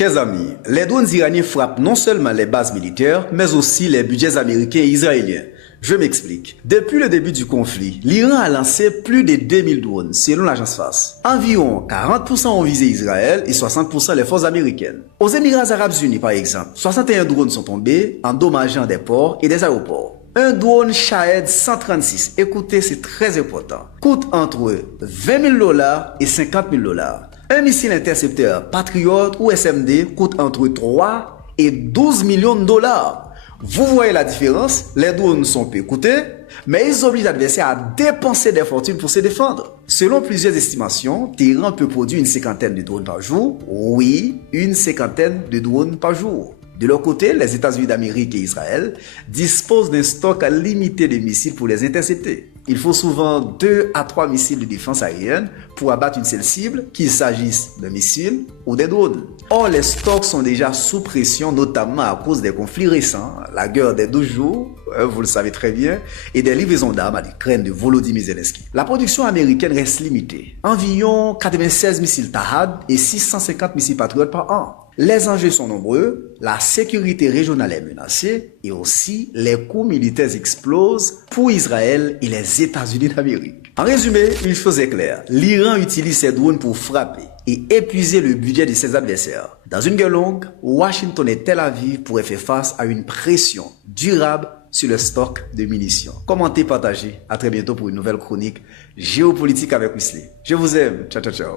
Chers amis, les drones iraniens frappent non seulement les bases militaires, mais aussi les budgets américains et israéliens. Je m'explique. Depuis le début du conflit, l'Iran a lancé plus de 2000 drones, selon l'agence FAS. Environ 40% ont visé Israël et 60% les forces américaines. Aux Émirats Arabes Unis, par exemple, 61 drones sont tombés, endommageant des ports et des aéroports. Un drone Shahed 136, écoutez, c'est très important, coûte entre 20 000 $ et 50 000 $. Un missile intercepteur Patriot ou SMD coûte entre 3 et 12 millions de dollars. Vous voyez la différence? Les drones sont peu coûteux, mais ils obligent l'adversaire à dépenser des fortunes pour se défendre. Selon plusieurs estimations, Téhéran peut produire une cinquantaine de drones par jour. Oui, une cinquantaine de drones par jour. De leur côté, les États-Unis d'Amérique et Israël disposent d'un stock limité de missiles pour les intercepter. Il faut souvent 2 à 3 missiles de défense aérienne pour abattre une seule cible, qu'il s'agisse d'un missile ou des drones. Or, les stocks sont déjà sous pression, notamment à cause des conflits récents, la guerre des 12 jours, vous le savez très bien, et des livraisons d'armes à l'Ukraine de Volodymyr Zelensky. La production américaine reste limitée, environ 96 missiles Tahad et 650 missiles Patriot par an. Les enjeux sont nombreux, la sécurité régionale est menacée et aussi les coûts militaires explosent pour Israël et les États-Unis d'Amérique. En résumé, une chose est claire, l'Iran utilise ses drones pour frapper et épuiser le budget de ses adversaires. Dans une guerre longue, Washington et Tel Aviv pourraient faire face à une pression durable sur le stock de munitions. Commentez, partagez. À très bientôt pour une nouvelle chronique géopolitique avec Wesley. Je vous aime. Ciao, ciao, ciao.